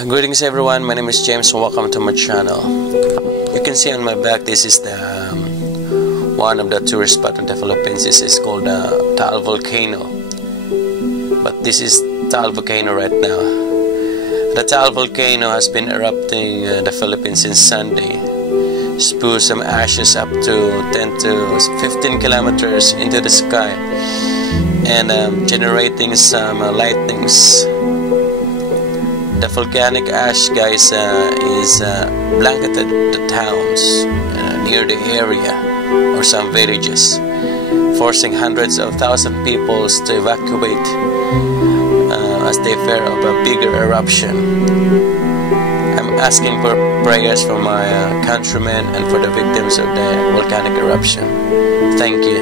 Greetings everyone, my name is James and welcome to my channel. You can see on my back, this is the one of the tourist spots in the Philippines. This is called the Taal Volcano. But this is Taal Volcano right now. The Taal Volcano has been erupting the Philippines since Sunday. Spew some ashes up to 10 to 15 kilometers into the sky and generating some lightnings. The volcanic ash, guys, is blanketed the towns near the area or some villages, forcing hundreds of thousands of people to evacuate as they fear of a bigger eruption. I'm asking for prayers for my countrymen and for the victims of the volcanic eruption. Thank you.